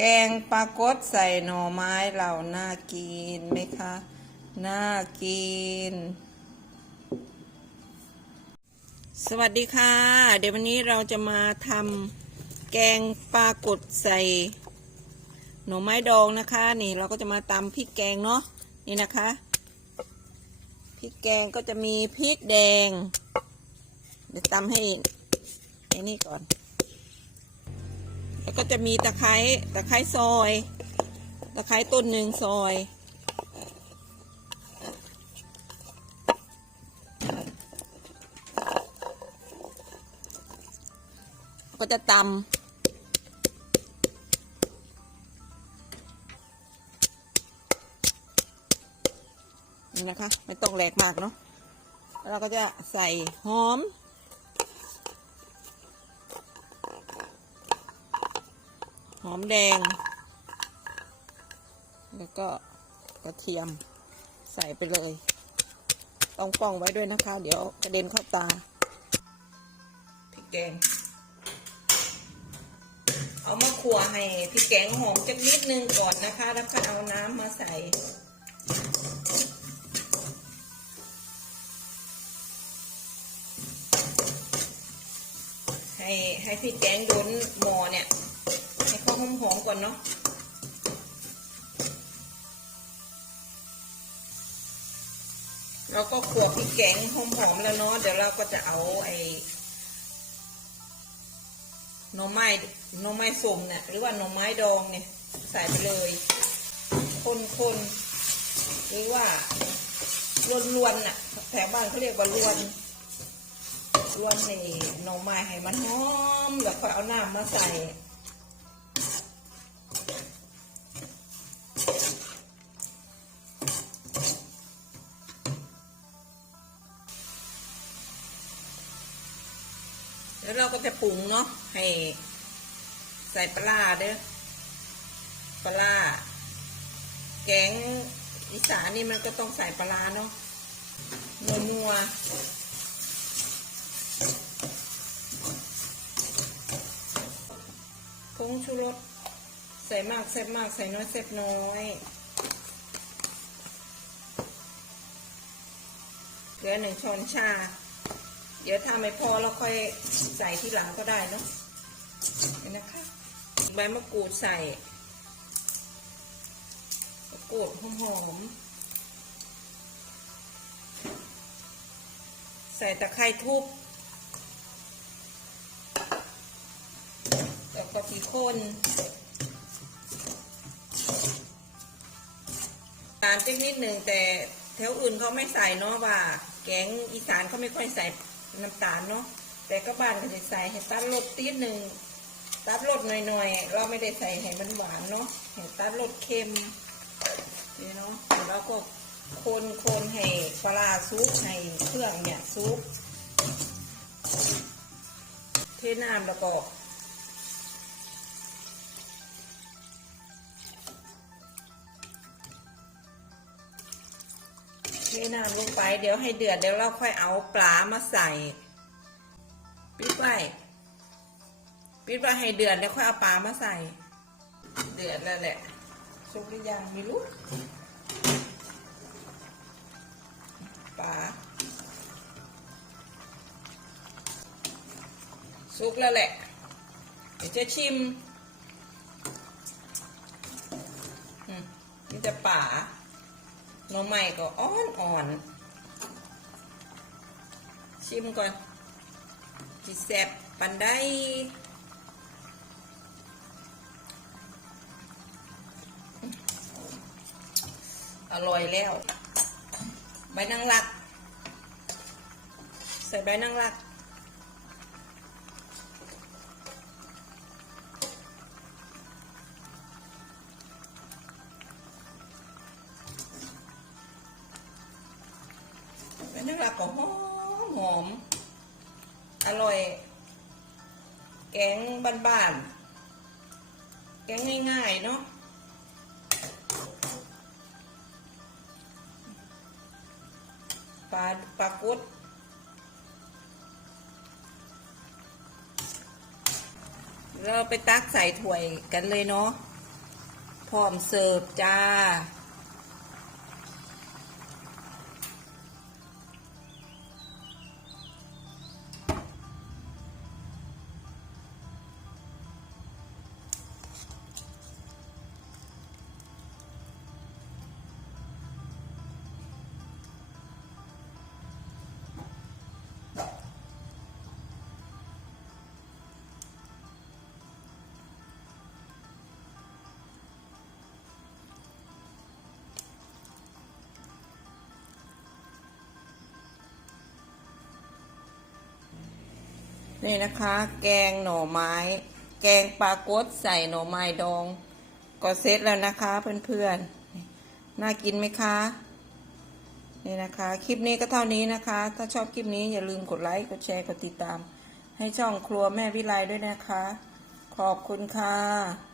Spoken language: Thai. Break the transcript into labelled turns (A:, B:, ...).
A: แกงปลากดใส่หน่อไม้เราน่ากินไหมคะ น่ากิน สวัสดีค่ะ เดี๋ยววันนี้เราจะมาทำแกงปลากดใส่หน่อไม้ดองนะคะ นี่เราก็จะมาตำพริกแกงเนาะนี่นะคะพริกแกงก็จะมีพริกแดงเดี๋ยวตำให้ไอ้นี่ก่อน แล้วก็จะมีตะไคร้ตะไคร้ซอย ตะไคร้ต้นหนึ่งซอย ก็จะตำนี่นะคะ ไม่ต้องแหลกมากเนาะแล้วเราก็จะใส่หอม อมแดง แล้วก็กระเทียมใส่ไปเลย ต้องป้องไว้ด้วยนะคะ เดี๋ยวกระเด็นเข้าตาพริกแกง เอามาขัวให้พริกแกงหอมจักนิดนึงก่อนนะคะ แล้วก็เอาน้ำมาใส่ให้ให้พริกแกงโดนหมอเนี่ย หอมหอมๆก่อนเนาะเราก็ขวบพริกแกงหอมๆแล้วเนาะเดี๋ยวเราก็จะเอาไอ้หน่อไม้หน่อไม้สมเนี่ยหรือว่าหน่อไม้ดองเนี่ย ใส่ไปเลยคนๆหรือว่าลวนๆน่ะแถวบ้านเขาเรียกว่าลวนรวนในหน่อไม้ให้มันหอมแล้วค่อเอาน้ำมาใส่ เราก็จะปรุงเนาะให้ ใส่ปลาร้าเด้อปลาแกงอีสานนี่มันก็ต้องใส่ปลาร้าเนาะนัวๆผงชูรสใส่มากใส่มากใส่น้อยใส่น้อยเหลือหนึ่งช้อนชา ดี๋ยวถ้าไม่พอเราค่อยใส่ที่หลังก็ได้เนาะเห็นะคะใบมะกรูดใส่มะกรูดหอมๆใส่ตะไคร้ทุบแล้วก็ทีคนตาลจิกนิดหนึ่งแต่แถวอื่นเขาไม่ใส่เนาะว่า แกงอีสานเขาไม่ค่อยใส่ น้ำตาลเนาะแต่ก็บ้านก็จะใส่ให้ตัดรสตีหนึ่งตัดรสหน่อยๆ เราไม่ได้ใส่ให้มันหวานเนาะให้ตัดรสเค็มนี่เนาะแล้วก็คนคนให้ปลาซุปให้เครื่องเนี่ยซุปเทน้ำแล้วก็ เทน้ำลงไป เดี๋ยวให้เดือดเดี๋ยวเราค่อยเอาปลามาใส่ ปิดไว้ปิดไว้ให้เดือดแล้วค่อยเอาปลามาใส่ เดือดแล้วแหละสุกหรือยังไม่รู้ปลาสุกแล้วแหละ เดี๋ยวจะชิมนี่จะป่า น้องใหม่ก็อ่อนอ่อนชิมก่อนจีแซบปันได้อร่อยแล้ว ใบนางรัก ใส่ใบนางรัก รักก็หอมหอม อร่อย แกงบ้านๆ แกงง่ายๆ เนาะปลาปลากุดเราไปตักใส่ถ้วยกันเลยเนาะ พร้อมเสิร์ฟจ้า นี่นะคะ แกงหน่อไม้ แกงปลากดใส่หน่อไม้ดอง ก็เสร็จแล้วนะคะเพื่อนๆ น่ากินไหมคะ นี่นะคะ คลิปนี้ก็เท่านี้นะคะ ถ้าชอบคลิปนี้อย่าลืมกดไลค์ กดแชร์ กดติดตาม ให้ช่องครัวแม่วิไลด้วยนะคะ ขอบคุณค่ะ